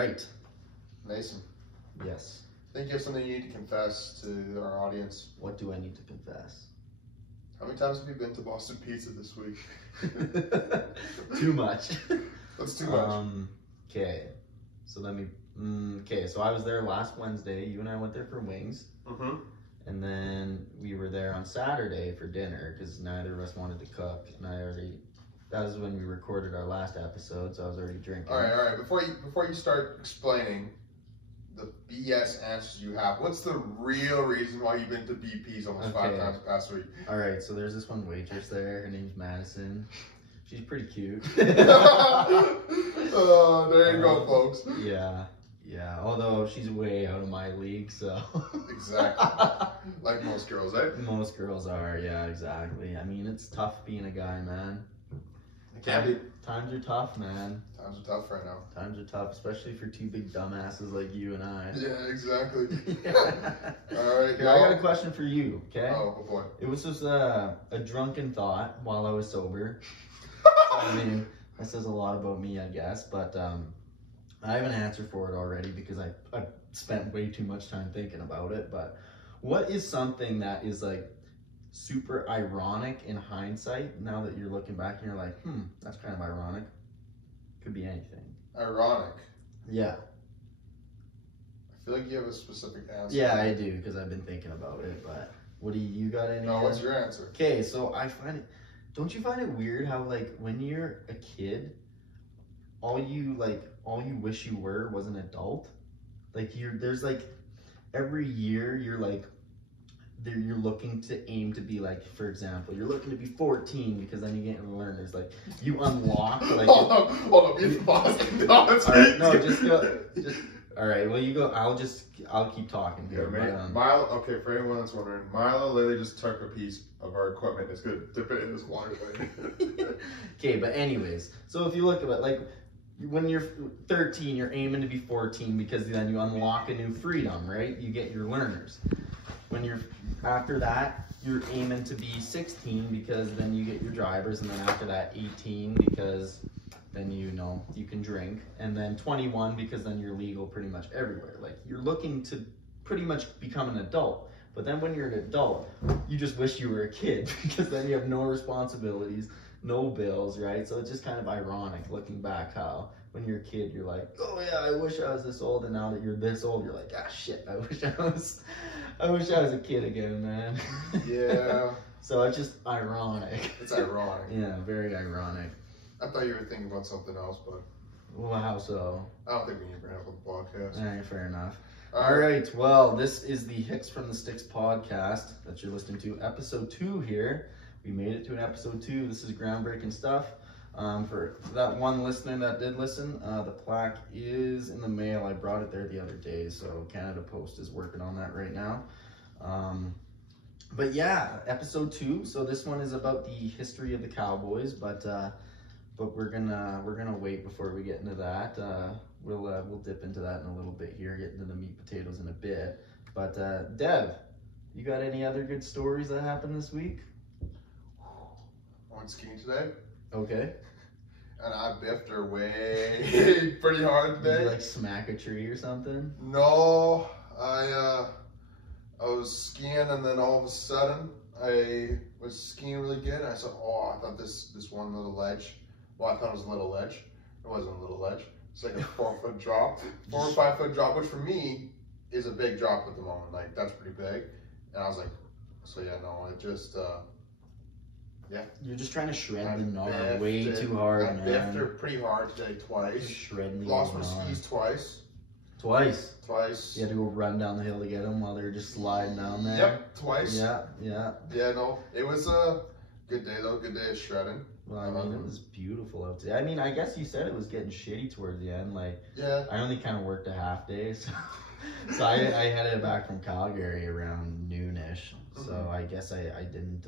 right. Mason. Yes. I think you have something you need to confess to our audience. What do I need to confess? How many times have you been to Boston Pizza this week? Too much. That's too much. Okay. So let me. Okay. So I was there last Wednesday. You and I went there for wings. Mm-hmm. And then we were there on Saturday for dinner because neither of us wanted to cook. And that was when we recorded our last episode, so I was already drinking. All right. Before you start explaining the BS answers you have, what's the real reason why you've been to BP's almost 5 times the past week? All right. So there's this one waitress there. Her name's Madison. She's pretty cute. There you go, folks. Yeah. Although she's way out of my league, so. Exactly. Like most girls, eh? Most girls are, yeah, exactly. I mean, it's tough being a guy, man. Times are tough, man. Times are tough right now. Times are tough, especially for two big dumbasses like you and I. Yeah, exactly. Yeah. All right, Here, I got a question for you, okay? Oh, boy. It was just a drunken thought while I was sober. I mean, that says a lot about me, I guess, but I have an answer for it already because I spent way too much time thinking about it. But what is something that is like super ironic in hindsight now that you're looking back and you're like, that's kind of ironic? Could be anything. Ironic? Yeah. I feel like you have a specific answer. Yeah, I do because I've been thinking about it. But what do you got? Any? No, what's your answer? Okay, so I find it. Don't you find it weird how like when you're a kid, all you wish you were was an adult? Like there's like every year you're looking to aim to be like, for example, you're looking to be 14 because then you get to learn. There's like you unlock like. Hold up, you're the boss. All right, no, just go. All right, well you go. I'll keep talking here. Yeah, man. Milo. Okay, for anyone that's wondering, Milo literally just took a piece of our equipment. It's gonna dip it in this water thing. Okay, but anyways, so if you look at it, like when you're 13, you're aiming to be 14 because then you unlock a new freedom, right? You get your learners. When you're after that, you're aiming to be 16 because then you get your drivers, and then after that 18 because then you can drink, and then 21 because then you're legal pretty much everywhere. Like you're looking to pretty much become an adult. But then when you're an adult, you just wish you were a kid because then you have no responsibilities, no bills, right? So it's just kind of ironic looking back how when you're a kid, you're like, oh yeah, I wish I was this old. And now that you're this old, you're like, ah, shit, I wish I was a kid again, man. Yeah. So it's just ironic. It's ironic. Yeah, very ironic. I thought you were thinking about something else, but. Well, how so? I don't think we need to bring it up on the podcast. All right, fair enough. All right, well, this is the Hicks from the Sticks podcast that you're listening to, episode 2 here. We made it to an episode 2. This is groundbreaking stuff. For that one listener that did listen, the plaque is in the mail. I brought it there the other day, so Canada Post is working on that right now. But yeah, episode 2. So this one is about the history of the Cowboys, but we're gonna wait before we get into that. We'll dip into that in a little bit here, get into the meat potatoes in a bit. But Dev, you got any other good stories that happened this week? I went skiing today. Okay. And I biffed her way pretty hard today. Did you like smack a tree or something? No, I was skiing, and then all of a sudden I was skiing really good, and I said, oh, I thought this one little ledge. Well, I thought it was a little ledge. It wasn't a little ledge. It's like a 4-foot drop, 4 or 5 foot drop, which for me is a big drop at the moment. Like that's pretty big. And I was like, so yeah, no, it just, yeah. You're just trying to shred the gnar way too hard, man. I biffed her pretty hard today, twice. Just shredding the Lost my gnar. skis twice. Twice? You had to go run down the hill to get them while they were just sliding down there? Yep, twice. Yeah. Yeah, no, it was a good day though, good day of shredding. Well, I mean, it was beautiful out there. I mean, I guess you said it was getting shitty towards the end. Like, yeah. I only kind of worked a half day, so I headed back from Calgary around noonish. So I guess I didn't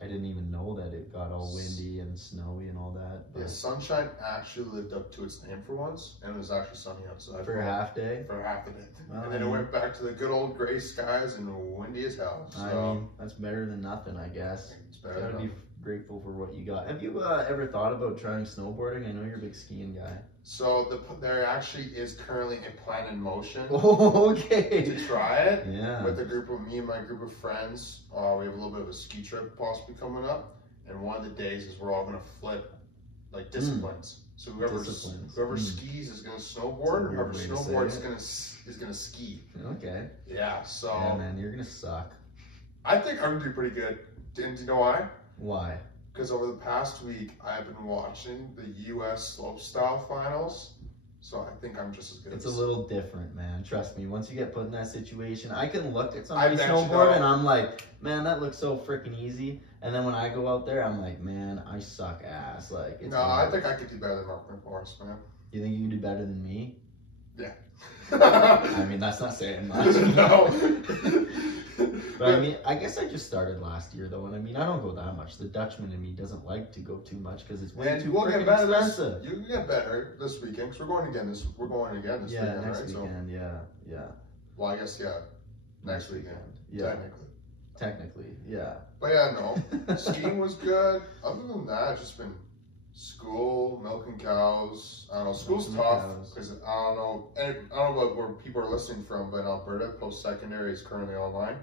even know that it got all windy and snowy and all that. The sunshine actually lived up to its name for once, and it was actually sunny outside. For a half day? For half of it. Well, and then it went back to the good old gray skies and windy as hell. So, I mean, that's better than nothing, I guess. It's better than grateful for what you got. Have you ever thought about trying snowboarding? I know you're a big skiing guy. So there actually is currently a plan in motion Oh, okay. to try it. Yeah. With me and my group of friends. We have a little bit of a ski trip possibly coming up. And one of the days is we're all going to flip like disciplines. So whoever skis is going to snowboard, whoever snowboards is going to ski. Okay. Yeah, so. Yeah, man, you're going to suck. I think I'm going to do pretty good. And do you know why? Why? Because over the past week, I've been watching the U.S. slopestyle finals. So I think I'm just as good. It's a little different, man. Trust me. Once you get put in that situation, I can look at somebody snowboard and I'm like, man, that looks so freaking easy. And then when I go out there, I'm like, man, I suck ass. Like, it's I think I could do better than Mark McMorris, man. You think you can do better than me? Yeah. I mean, that's not saying much. No. But I mean, I guess I just started last year though, and I mean, I don't go that much. The Dutchman in me doesn't like to go too much because it's way too freaking expensive. You can get better this weekend because we're going again this weekend, next right? Weekend, yeah. Well, I guess next weekend. Yeah. Technically, yeah. But yeah, no. Skiing was good. Other than that, it's just been school, milking cows. I don't know. School's tough because I don't know where people are listening from, but in Alberta, post-secondary is currently online.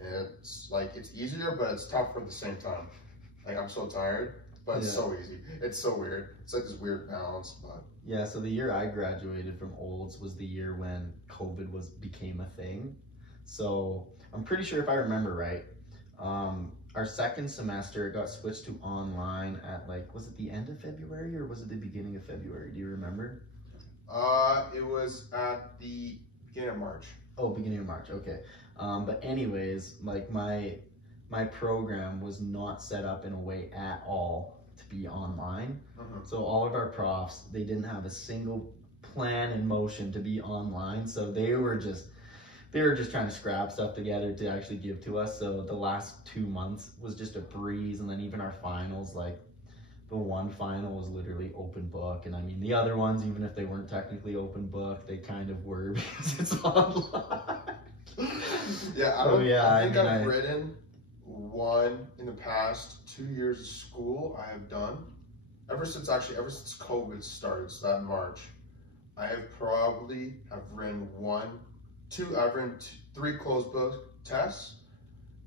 It's like, it's easier, but it's tougher at the same time. Like, I'm so tired, but it's so easy. It's so weird. It's like this weird balance, but. Yeah, so the year I graduated from Olds was the year when COVID became a thing. So I'm pretty sure if I remember right, our second semester got switched to online at like, was it the end of February or was it the beginning of February? Do you remember? It was at the beginning of March. Oh, beginning of March, okay. But anyways, like my program was not set up in a way at all to be online. So all of our profs, they didn't have a single plan in motion to be online. So they were just trying to scrap stuff together to actually give to us. So the last 2 months was just a breeze. And then even our finals, like the one final was literally open book. And I mean, the other ones, even if they weren't technically open book, they kind of were because it's online. Yeah, I think I've written one in the past 2 years of school. I have done ever since COVID started, so that March. I have probably written I've written 3 closed book tests,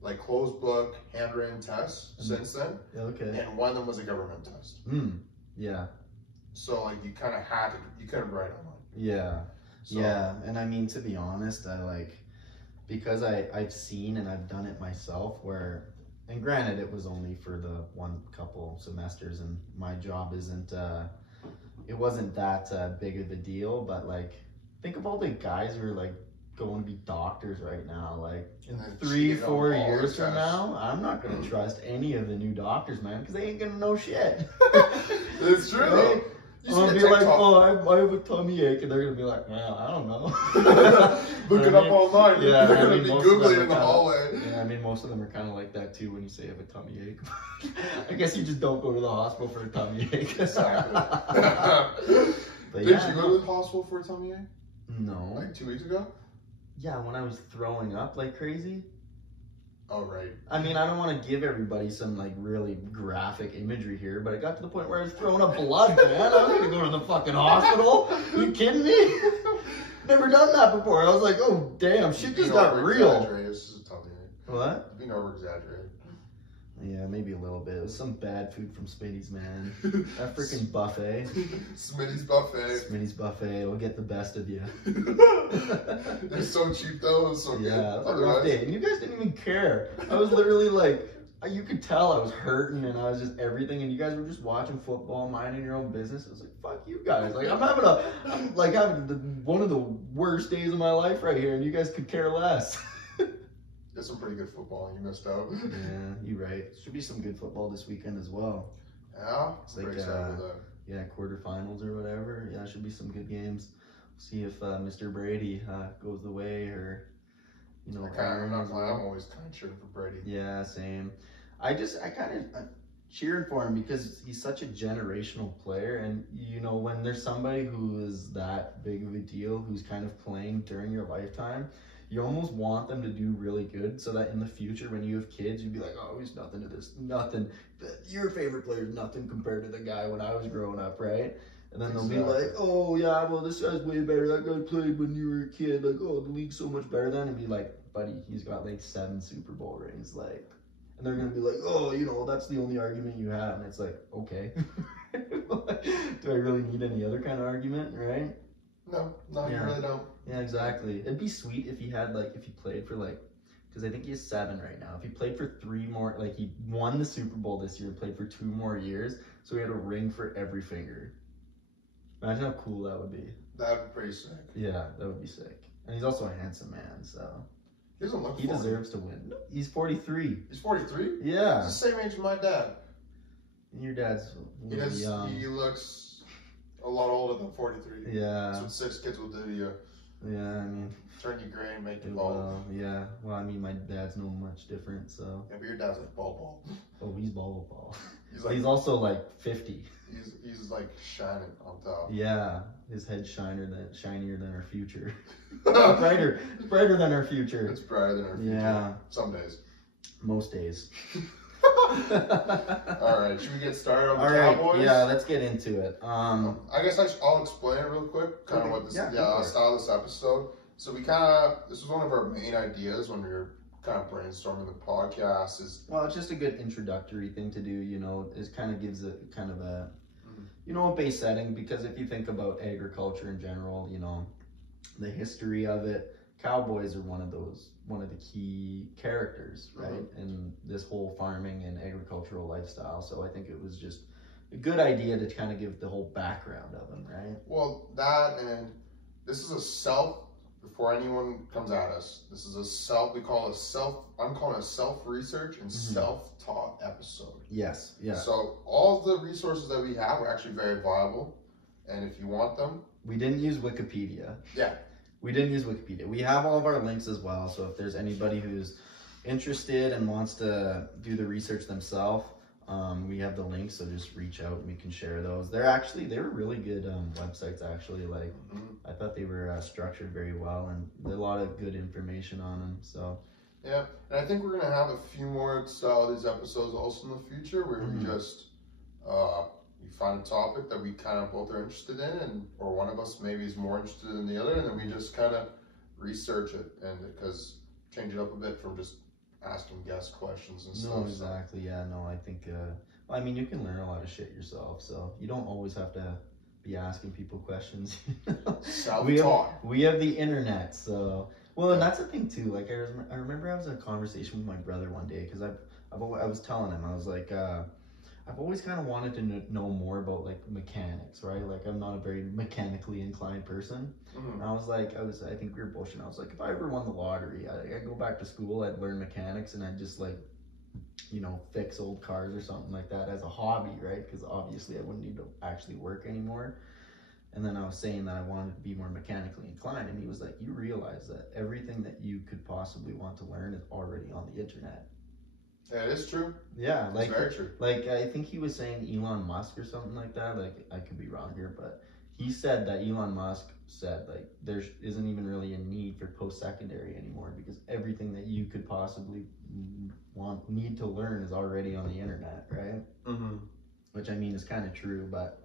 like closed book handwritten tests since then. Okay. And one of them was a government test. Yeah. So like you couldn't write online. Yeah. So, yeah, and I mean, to be honest, because I've seen and I've done it myself and granted it was only for the couple semesters and my job it wasn't that big of a deal, but like, think of all the guys who are like going to be doctors right now, like in 3-4 years from now, I'm not going to trust any of the new doctors, man, because they ain't going to know shit. It's true though. I'm gonna be like, oh, I have a tummy ache, and they're gonna be like, well, I don't know. Look it up online. Yeah, they're gonna be Googling in the hallway. Yeah, I mean, most of them are kind of like that too when you say you have a tummy ache. I guess you just don't go to the hospital for a tummy ache. Exactly. But Did you go to the hospital for a tummy ache? No. Like 2 weeks ago? Yeah, when I was throwing up like crazy. Oh, right. I mean, I don't want to give everybody some like really graphic imagery here, but it got to the point where I was throwing up blood, man. I was gonna go to the fucking hospital. Are you kidding me? Never done that before. I was like, oh damn, shit just got real. This is a tummy ache. What? Being over exaggerated. Yeah, maybe a little bit. It was some bad food from Smitty's, man. That freaking buffet. Smitty's buffet. Smitty's buffet. It'll get the best of you. They're so cheap though. It's so good. Yeah, it was a rough day. And you guys didn't even care. I was literally like, you could tell I was hurting and I was just everything. And you guys were just watching football, minding your own business. I was like, fuck you guys. Like, I'm having one of the worst days of my life right here. And you guys could care less. There's some pretty good football and you missed out. Yeah, you're right. Should be some good football this weekend as well. Yeah? It's like, quarterfinals or whatever. Yeah, should be some good games. See if Mr. Brady goes the way or, I'm always kind of cheering for Brady. Yeah, same. I kind of cheering for him because he's such a generational player. And, when there's somebody who is that big of a deal, who's kind of playing during your lifetime, you almost want them to do really good so that in the future when you have kids, you'd be like, oh, he's nothing to this, nothing. Your favorite player is nothing compared to the guy when I was growing up, right? And then they'll be like, oh yeah, well this guy's way better. That guy played when you were a kid. Like, oh, the league's so much better then. And be like, buddy, he's got like 7 Super Bowl rings. Like, and they're gonna be like, oh, you know, that's the only argument you have. And it's like, okay. Do I really need any other kind of argument, right? No, you really don't. Yeah, exactly. It'd be sweet if he had like, if he played for like, because I think he has 7 right now. If he played for 3 more, like he won the Super Bowl this year, played for 2 more years, so he had a ring for every finger. Imagine how cool that would be. That would be pretty sick. Yeah, that would be sick. And he's also a handsome man, so he doesn't look. He deserves to win. He's 43. He's 43. Yeah. He's the same age as my dad. And your dad's a little young. He looks a lot older than 43. Yeah. That's what 6 kids will do to you. Yeah, I mean. Turn you gray and make you bald. Yeah. Well, I mean, my dad's no much different, so. Yeah, but your dad's like bald. Oh, he's bald. He's also like 50. He's like shining on top. Yeah, his head's shinier than our future. brighter than our future. It's brighter than our future. Yeah. Some days. Most days. All right, should we get started on the Cowboys? Yeah, let's get into it. I guess I'll explain it real quick, kind of what this style of this episode. So this was one of our main ideas when we were kind of brainstorming the podcast. It's just a good introductory thing to do, you know. It kind of gives it kind of a, you know, a base setting, because if you think about agriculture in general, you know, the history of it, Cowboys are one of the key characters, right? In this whole farming and agricultural lifestyle. So I think it was just a good idea to kind of give the whole background of them, right? Well, this is before anyone comes at us, this is I'm calling it a self-research and self-taught episode. Yes, yeah. So all the resources that we have are actually very viable, and if you want them. We didn't use Wikipedia. Yeah. We didn't use Wikipedia. We have all of our links as well, so if there's anybody who's interested and wants to do the research themselves, we have the links, so just reach out and we can share those. They were really good websites, actually. Like, I thought they were structured very well, and there's a lot of good information on them. So yeah, and I think we're gonna have a few more style of these episodes also in the future, where we just we find a topic that we kind of both are interested in, or one of us maybe is more interested in the other, and then we just kind of research it, and because change it up a bit from just asking guest questions and stuff. No, exactly. Yeah, no, I think, I mean, you can learn a lot of shit yourself, so you don't always have to be asking people questions. Self-taught. We have the internet, so, well, and that's the thing too. Like, I remember I was in a conversation with my brother one day, because I was telling him, I was like, I've always kind of wanted to know more about like mechanics, right? Like, I'm not a very mechanically inclined person. And I was like, I think we were bullshitting. I was like, if I ever won the lottery, I'd go back to school, I'd learn mechanics, and I'd just like, you know, fix old cars or something like that as a hobby, right? Because obviously I wouldn't need to actually work anymore. And then I was saying that I wanted to be more mechanically inclined, and he was like, you realize that everything that you could possibly want to learn is already on the internet. Yeah, it is true. Yeah, like, it's very true. Like, I think he was saying Elon Musk or something like that. Like, I could be wrong here, but he said that Elon Musk said, like, there isn't even really a need for post-secondary anymore, because everything that you could possibly need to learn is already on the internet, right? Which, I mean, is kind of true, but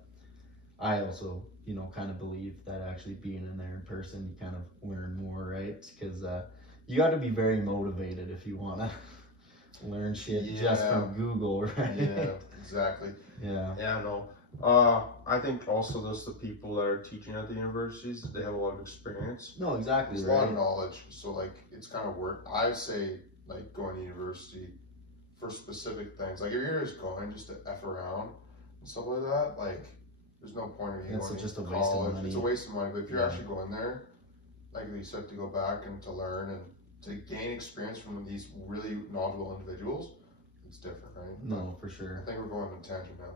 I also, you know, kind of believe that actually being in there in person, you kind of learn more, right? Because you got to be very motivated if you want to learn shit just from Google, right? Yeah, exactly. Yeah, no. I think also those the people that are teaching at the universities, they have a lot of experience. No, exactly. There's a lot of knowledge, so like it's kind of work. I say like going to university for specific things. Like if you're just going just to F around and stuff like that, like there's no point in you going just to a waste of money. It's a waste of money. But if you're actually going there, like you said, to go back and to learn and to gain experience from these really knowledgeable individuals, it's different, right? No, for sure. I think we're going on a tangent now.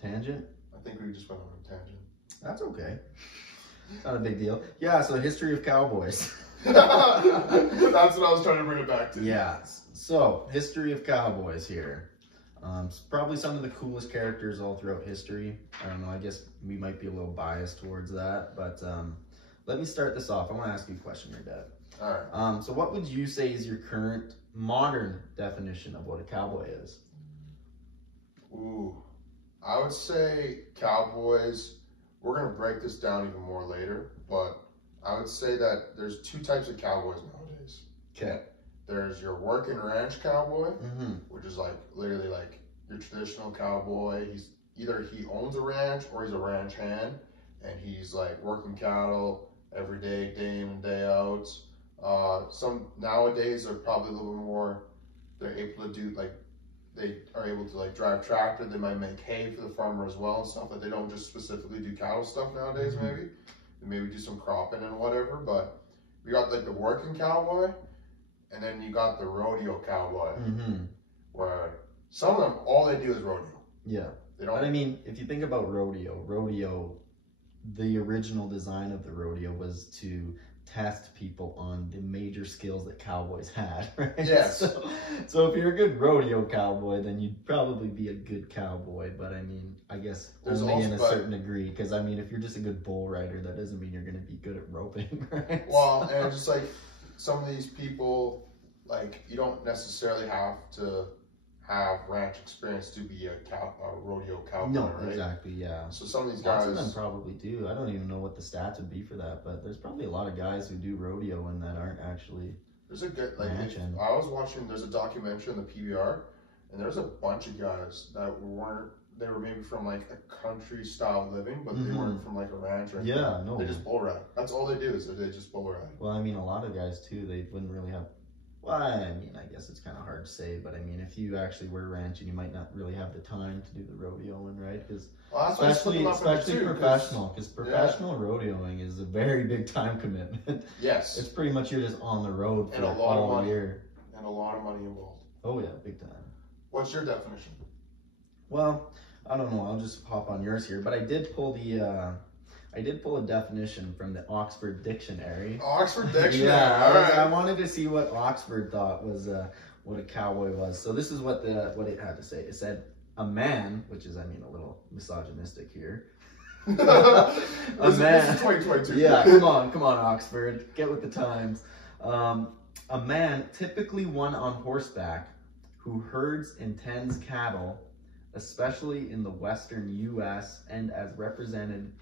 Tangent? I think we just went on a tangent. That's okay. It's not a big deal. Yeah, so history of Cowboys. That's what I was trying to bring it back to. Yeah, so history of Cowboys here. Probably some of the coolest characters all throughout history. I don't know, I guess we might be a little biased towards that, but let me start this off. I want to ask you a question here, Dad. All right. So what would you say is your current modern definition of what a cowboy is? Ooh, I would say Cowboys. We're gonna break this down even more later, but I would say that there's two types of cowboys nowadays. Okay. There's your work and ranch cowboy, Mm-hmm. which is like literally like your traditional cowboy. He's either he owns a ranch or he's a ranch hand, and he's like working cattle every day, day in and day out. Some nowadays are probably a little bit more. They're able to do like they are able to like drive tractor. They might make hay for the farmer as well and stuff. That they don't just specifically do cattle stuff nowadays. Mm-hmm. Maybe do some cropping and whatever. But we got like the working cowboy, and then you got the rodeo cowboy, Mm-hmm. where some of them all they do is rodeo. Yeah. They don't. But I mean, if you think about rodeo, the original design of the rodeo was to test people on the major skills that cowboys had, right? Yes. So if you're a good rodeo cowboy, then you'd probably be a good cowboy. But I mean, I guess There's only also- in a but- certain degree. Because I mean, if you're just a good bull rider, that doesn't mean you're going to be good at roping, right? Well, and just like some of these people, like you don't necessarily have to have ranch experience to be a rodeo cowboy, No, right? exactly, yeah. So some of these Lots guys, of them probably do. I don't even know what the stats would be for that, but there's probably a lot of guys who do rodeo and that aren't actually. there's a good like. ranch and- I was watching. There's a documentary on the PBR, and there's a bunch of guys that weren't. They were maybe from like a country style living, but they weren't from like a ranch or anything. Yeah, no. They just bull ride. That's all they do is they just bull ride. Well, I mean, a lot of guys too, they wouldn't really have. Well, I mean, I guess it's kind of hard to say, but I mean, if you actually were ranching, you might not really have the time to do the rodeoing, right? Because Well, that's why I split them up into especially two, 'cause- professional, because professional rodeoing is a very big time commitment. Yes, It's pretty much you're just on the road for And a lot of all money. year. and a lot of money involved. Oh yeah, big time. What's your definition? Well, I don't know. I'll just hop on yours here, but I did pull a definition from the Oxford Dictionary. Oxford Dictionary. Yeah, All right. I wanted to see what Oxford thought was what a cowboy was. So this is what it had to say. It said a man, which is I mean a little misogynistic here. This is man. 2022. Yeah, come on, Oxford, get with the times. A man, typically one on horseback, who herds and tends cattle, especially in the western U.S. and as represented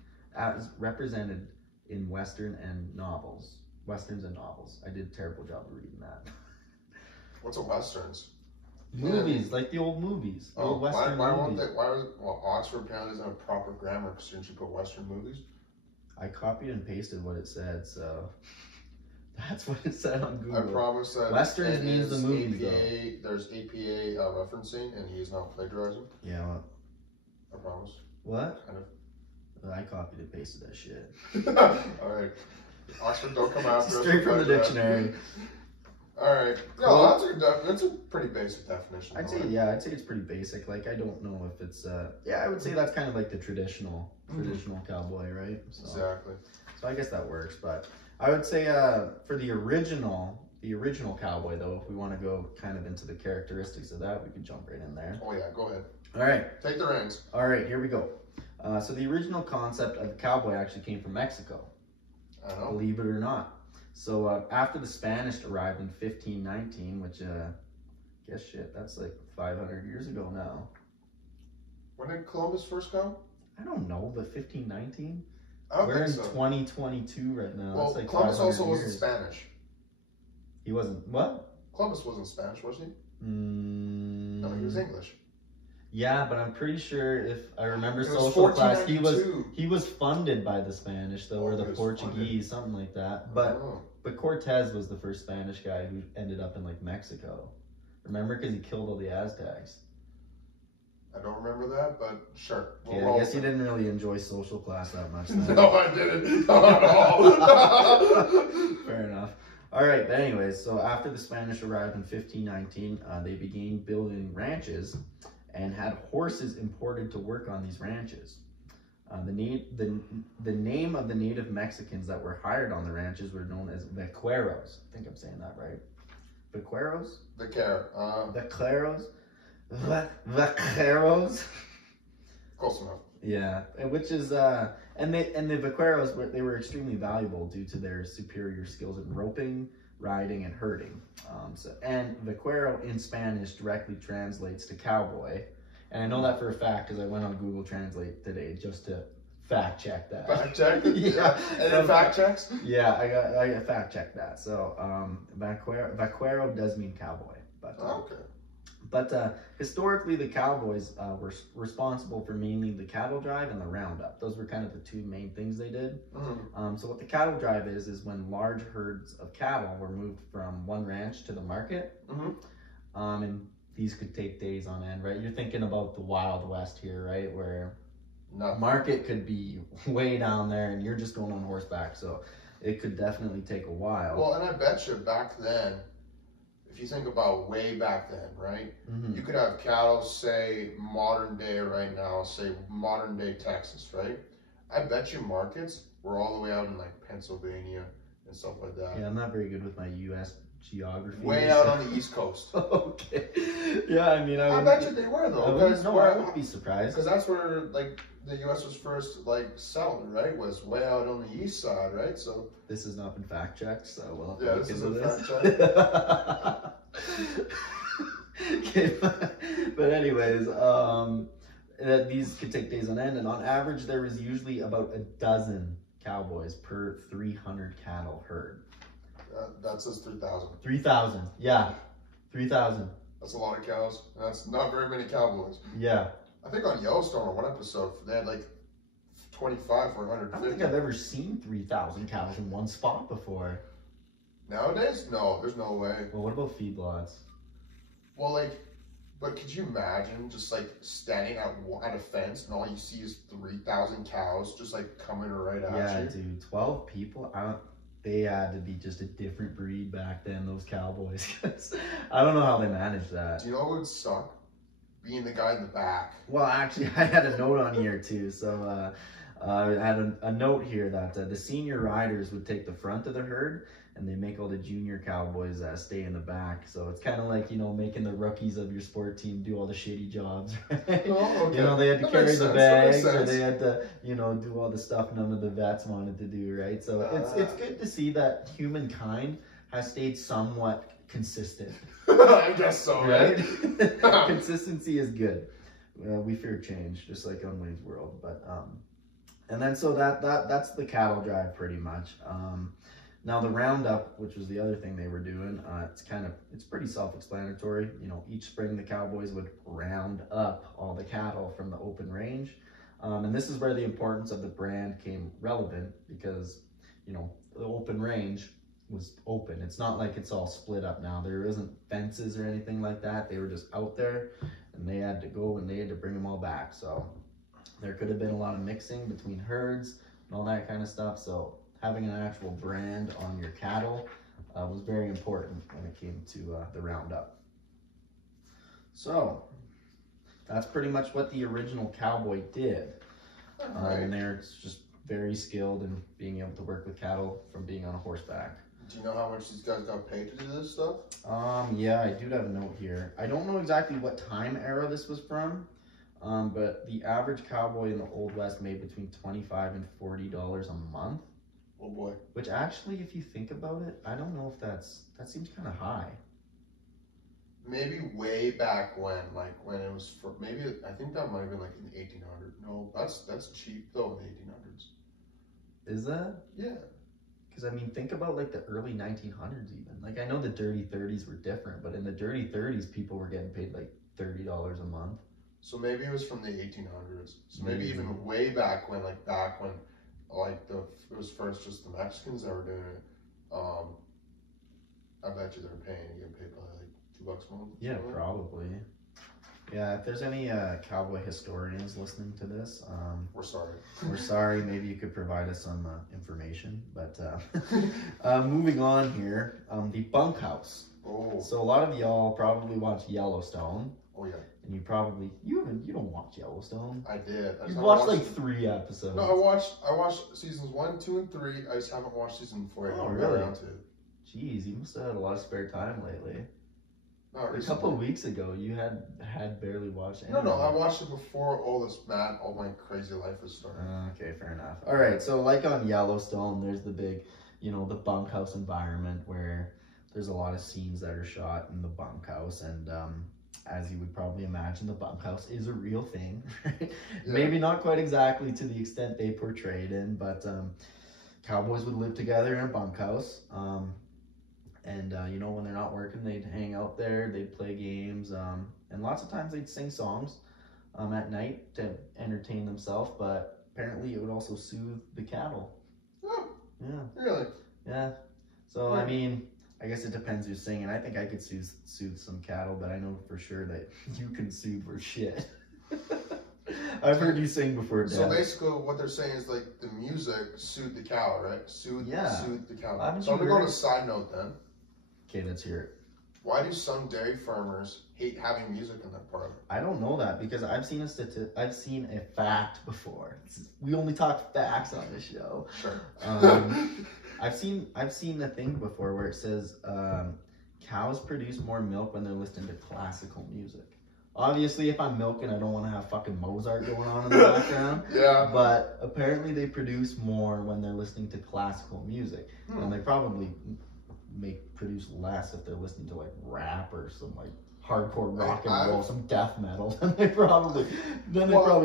in westerns and novels. I did a terrible job of reading that. What's a westerns? Movies, like the old movies, the old western why won't movies. they? Why was Oxford apparently doesn't have proper grammar? Shouldn't you put western movies? I copied and pasted what it said, so that's what it said on Google. I promise that Westerns it means is the movies, APA, there's APA referencing, and he is not plagiarizing. Yeah. I promise. What? Kind I copied and pasted that shit. of. All right. Oxford, don't come after us. Straight from the for plagiarizing. dictionary. All right. No, Cool. that's a pretty basic definition. I'd though, say right? I'd say it's pretty basic. Like I don't know if it's I would say that's kind of like the traditional cowboy, right? Exactly. So I guess that works, but I would say for the original cowboy though, if we want to go kind of into the characteristics of that, we could jump right in there. Oh yeah, go ahead. All right. Take the reins. All right, here we go. So the original concept of cowboy actually came from Mexico, I know. believe it or not. So after the Spanish arrived in 1519, which guess shit, that's like 500 years ago now. When did Columbus first come? I don't know, but 1519? I don't We're in think so. 2022 right now. Well, That's like Columbus 500 also wasn't years. Spanish. He wasn't what? Columbus wasn't Spanish, was he? Mm, No, he was English. Yeah, but I'm pretty sure if I remember It was social class, he 1492. was funded by the Spanish though, Oh, or he the was Portuguese, something like that. Oh. But Cortez was the first Spanish guy who ended up in like Mexico. Remember, because he killed all the Aztecs. I don't remember that, but sure. We'll Yeah, roll I guess with you it. didn't really enjoy social class that much. Then. No, I didn't. Not at all. Fair enough. All right, but anyways, so after the Spanish arrived in 1519, they began building ranches and had horses imported to work on these ranches. The name of the native Mexicans that were hired on the ranches were known as vaqueros. I think I'm saying that right. Vaqueros? The care. Vaqueros? Vaqueros? Close enough. Yeah, which is and the vaqueros they were extremely valuable due to their superior skills in roping, riding and herding. And vaquero in Spanish directly translates to cowboy. And I know that for a fact because I went on Google Translate today just to fact check that. Fact check? Yeah. And then fact checks? Yeah, I got fact checked that. So vaquero does mean cowboy. But historically, the Cowboys were responsible for mainly the cattle drive and the Roundup. Those were kind of the two main things they did. So what the cattle drive is when large herds of cattle were moved from one ranch to the market. And these could take days on end, right? You're thinking about the Wild West here, right? Where market could be way down there and you're just going on horseback. So it could definitely take a while. Well, and I bet you back then, if you think about way back then, right? You could have cattle, say modern day right now, say modern day Texas, right? I bet you markets were all the way out in like Pennsylvania and stuff like that. Yeah, I'm not very good with my U.S. geography. Way out on the East Coast. Okay. Yeah, I mean, I bet you they were though. I wouldn't be surprised. Because that's where like the U.S. was first like settled, right? Was way out on the east side, right? So this has not been fact checked, so we'll have to yeah, look this into is this. a fact check. Okay, but anyways, these could take days on end, and on average, there was usually about a dozen cowboys per 300 cattle herd. That says 3,000. 3,000, yeah, 3,000. That's a lot of cows. That's not very many cowboys. Yeah. I think on Yellowstone, on one episode, they had like 25 or 150. I don't think I've ever seen 3,000 cows in one spot before. Nowadays? No, there's no way. Well, what about feedlots? Well, like, but could you imagine just like standing at a fence and all you see is 3,000 cows just like coming right at you? Yeah, dude, 12 people. They had to be just a different breed back then, those cowboys. I don't know how they managed that. Do you know what would suck? Being the guy in the back. Well, actually, I had a note on here too. So I had a note here that the senior riders would take the front of the herd and they make all the junior cowboys stay in the back. So it's kind of like, you know, making the rookies of your sport team do all the shitty jobs, right? Oh, okay. You know, they had to That carry makes the sense. bags, That or makes they sense. had to, you know, do all the stuff none of the vets wanted to do, right? So it's good to see that humankind has stayed somewhat consistent. I guess so, Right? Consistency is good. We fear change, just like on Wayne's World. But and then so that's the cattle drive pretty much. Now the Roundup, which was the other thing they were doing, it's pretty self-explanatory. You know, each spring the Cowboys would round up all the cattle from the open range, and this is where the importance of the brand came relevant because, you know, the open range was open. It's not like it's all split up now. There isn't fences or anything like that. They were just out there and they had to go and they had to bring them all back. So there could have been a lot of mixing between herds and all that kind of stuff. So having an actual brand on your cattle was very important when it came to the Roundup. So that's pretty much what the original Cowboy did. And they're just very skilled in being able to work with cattle from being on a horseback. Do you know how much these guys got paid to do this stuff? Yeah, I do have a note here. I don't know exactly what time era this was from, but the average cowboy in the Old West made between $25 and $40 a month. Oh boy. Which actually, if you think about it, I don't know if that seems kind of high. Maybe way back when, like when it was for maybe I think that might have been like in the 1800s. No, that's cheap though in the 1800s. Is that? Yeah. Because I mean, think about like the early 1900s even. Like I know the dirty 30s were different, but in the dirty 30s, people were getting paid like $30 a month. So maybe it was from the 1800s. So maybe even way back when, like it was first just the Mexicans that were doing it. I bet you they're getting paid probably like $2 a month. Yeah, probably. Yeah, if there's any cowboy historians listening to this, we're sorry. We're sorry. Maybe you could provide us some information. But moving on here, the Bunk House. Oh. So a lot of y'all probably watch Yellowstone. Oh yeah. And you don't watch Yellowstone. I did. You've watched like 3 episodes. No, I watched seasons 1, 2, and 3. I just haven't watched season 4 yet. Oh, really? Jeez, you must have had a lot of spare time lately. A couple of weeks ago, you had barely watched anything. No, I watched it before all my crazy life was starting. Okay, fair enough. All right, so like on Yellowstone, there's the big, you know, the bunkhouse environment where there's a lot of scenes that are shot in the Bunk House, and as you would probably imagine, the Bunk House is a real thing. Right? Yeah. Maybe not quite exactly to the extent they portrayed in, but cowboys would live together in a bunk house. And you know, when they're not working, they'd hang out there, they'd play games, and lots of times they'd sing songs at night to entertain themselves, but apparently it would also soothe the cattle. Oh, yeah. Really? Yeah. So, I mean, I guess it depends who's singing. I think I could soothe some cattle, but I know for sure that you can soothe for shit. I've heard you sing before, Dad. So basically what they're saying is like the music soothed the cow, right? Soothed the cow. So I'm going to go on a side note then. Okay, let's hear it. Why do some dairy farmers hate having music in their parlor? I don't know that, because I've seen a fact before. We only talk facts on this show. Sure. I've seen a thing before where it says cows produce more milk when they're listening to classical music. Obviously, if I'm milking, I don't want to have fucking Mozart going on in the background. Yeah. But apparently they produce more when they're listening to classical music. And they probably produce less if they're listening to like rap or some like hardcore rock and roll, some death metal. Then they probably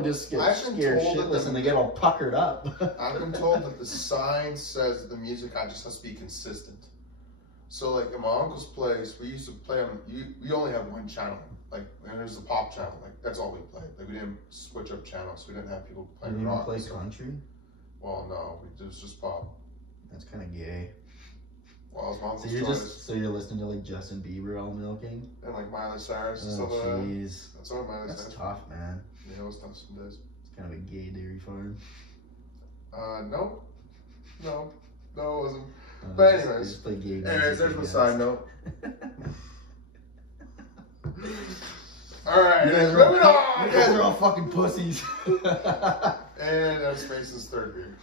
just get scared shitless and they get all puckered up. I've been told that the sign says that the music just has to be consistent. So like in my uncle's place, we used to play on. We only have one channel, like, and there's the pop channel. Like that's all we played. Like we didn't switch up channels. We didn't have people playing rock. You didn't play country? Well, no, it was just pop. That's kind of gay. Well, his mom's so you're listening to like Justin Bieber all milking? And like Miley Cyrus and stuff like that. Jeez. That's what Miley Cyrus. That's tough, man. Yeah, it was tough some days. It's kind of a gay dairy farm. No, it wasn't. But anyways, just play gay there's my side note. Alright, moving on! You guys are all fucking pussies. And that's Mason's third beer.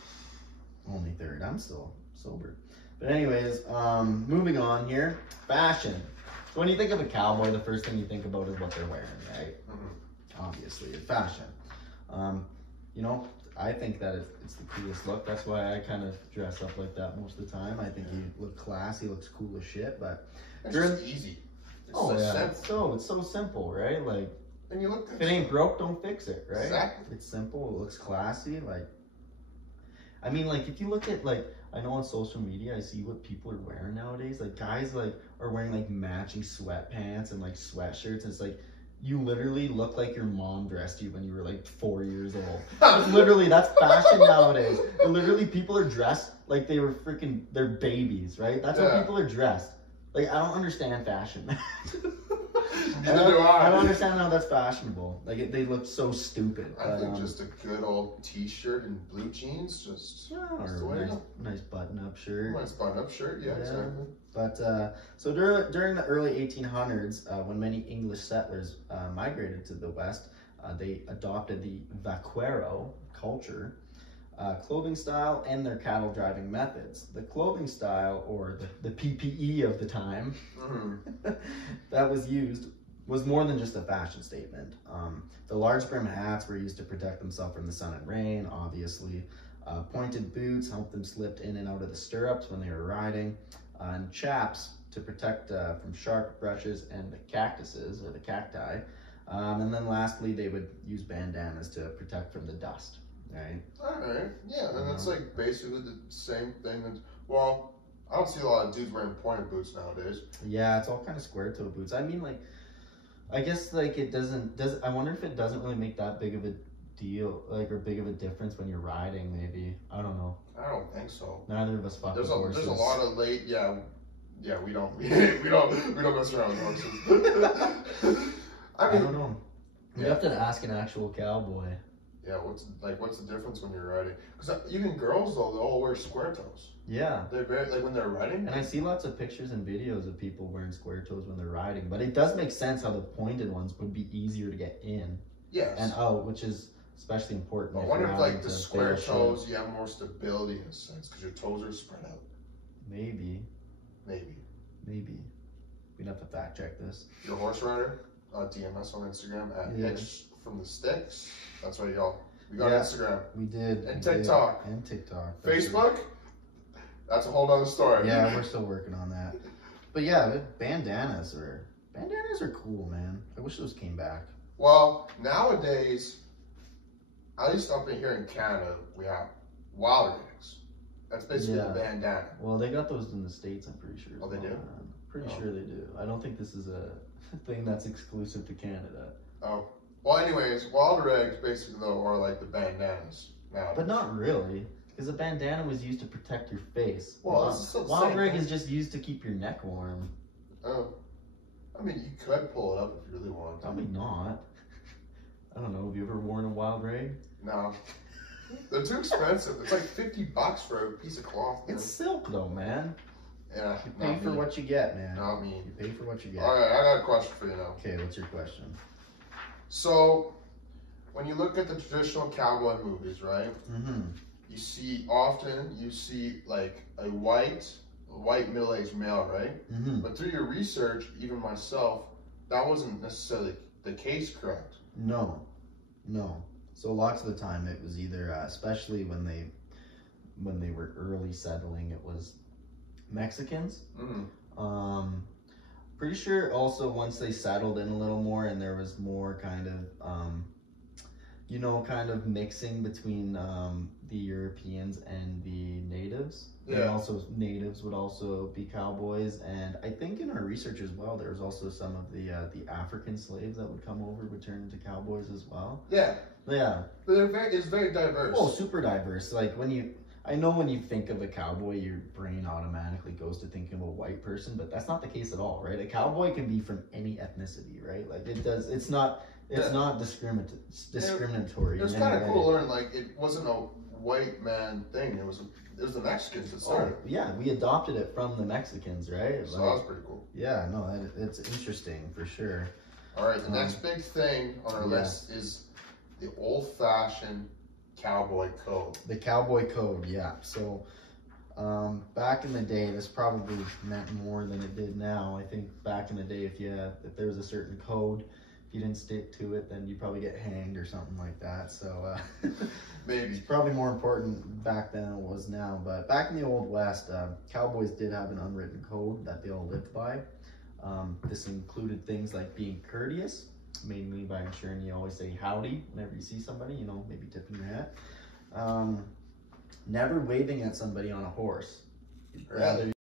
Only third. I'm still sober. But anyways, moving on here. Fashion. So when you think of a cowboy, the first thing you think about is what they're wearing, right? Mm-hmm. Obviously, fashion. You know, I think that it's the coolest look. That's why I kind of dress up like that most of the time. I think you look classy, looks cool as shit. But it's just easy. It's it's so simple, right? Like, and you look. If it ain't broke, don't fix it, right? Exactly. It's simple. It looks classy. Like, I mean, like if you look at like. I know on social media, I see what people are wearing nowadays. Like guys like are wearing like matching sweatpants and like sweatshirts. And it's like, you literally look like your mom dressed you when you were like 4 years old. Literally, that's fashion nowadays. Literally, people are dressed like they were they're babies, right? That's how people are dressed. Like, I don't understand fashion. I don't understand how that's fashionable. Like, they look so stupid. I think just a good old t-shirt and blue jeans, or a nice button-up shirt. Nice button-up shirt, yeah, exactly. But, so during the early 1800s, when many English settlers migrated to the West, they adopted the vaquero culture, clothing style, and their cattle driving methods. The clothing style, or the PPE of the time, that was used was more than just a fashion statement. The large brim hats were used to protect themselves from the sun and rain, obviously. Pointed boots helped them slip in and out of the stirrups when they were riding. And chaps to protect from sharp brushes and the cactuses, or the cacti. And then lastly, they would use bandanas to protect from the dust. Right. Alright. Yeah, and it's like basically the same thing. Well, I don't see a lot of dudes wearing pointed boots nowadays. Yeah, it's all kind of square toe boots. I mean, like, I guess like it doesn't. I wonder if it doesn't really make that big of a deal, like, or big of a difference when you're riding. Maybe, I don't know. I don't think so. Neither of us fuck with horses. There's a lot of we don't mess around with horses. I don't know. You have to ask an actual cowboy. Yeah, what's the difference when you're riding? Because even girls though, they all wear square toes. Yeah. They're very, like when they're riding. And I see lots of pictures and videos of people wearing square toes when they're riding. But it does make sense how the pointed ones would be easier to get in. Yes. And out, which is especially important. I wonder if like the square toes, you have more stability in a sense because your toes are spread out. Maybe. We'd have to fact check this. You're a horse rider? DM us on Instagram at Hitch from the Sticks. That's right, y'all. We got Instagram. We did. And TikTok. And TikTok. Facebook? That's a whole other story. Yeah, we're still working on that. But yeah, bandanas are cool, man. I wish those came back. Well, nowadays, at least up in here in Canada, we have wild rigs. That's basically the bandana. Well, they got those in the States, I'm pretty sure. Oh, they do? I'm pretty sure they do. I don't think this is a thing that's exclusive to Canada. Oh. Well, anyways, wild rigs basically, though, are like the bandanas nowadays. But not really. Because a bandana was used to protect your face. Well, it's still the wild same rig thing. is just used to keep your neck warm. Oh. I mean, you could pull it up if you really wanted to. Probably not. I don't know. Have you ever worn a wild rig? No. They're too expensive. It's like $50 for a piece of cloth. Man. It's silk though, man. Yeah. You pay for what you get, man. Not me. You pay for what you get. Alright, I got a question for you now. Okay, what's your question? So, when you look at the traditional cowboy movies, right? Mm-hmm. You see like a white middle-aged male, right? Mm-hmm. But through your research, even myself, that wasn't necessarily the case, correct? No. So lots of the time it was either, especially when they were early settling, it was Mexicans. Mm-hmm. Pretty sure also once they settled in a little more and there was more kind of mixing between the Europeans and the natives. Yeah. And also natives would also be cowboys, and I think in our research as well, there was also some of the African slaves that would come over would turn into cowboys as well. Yeah. Yeah. But it's very diverse. Oh, super diverse. Like I know when you think of a cowboy, your brain automatically goes to thinking of a white person, but that's not the case at all, right? A cowboy can be from any ethnicity, right? Like it's not discriminatory. It was kind of cool to learn, like, it wasn't a white man thing. It was the Mexicans that started. Oh, yeah, we adopted it from the Mexicans, right? So that was pretty cool. Yeah, no, it's interesting for sure. All right, the next big thing on our list is the old-fashioned cowboy code. The cowboy code, yeah. So back in the day, this probably meant more than it did now. I think back in the day, if there was a certain code, if you didn't stick to it, then you probably get hanged or something like that. So maybe it's probably more important back then than it was now. But back in the Old West, cowboys did have an unwritten code that they all lived by. This included things like being courteous, mainly by ensuring you always say howdy whenever you see somebody, maybe tipping your hat. Never waving at somebody on a horse. Really?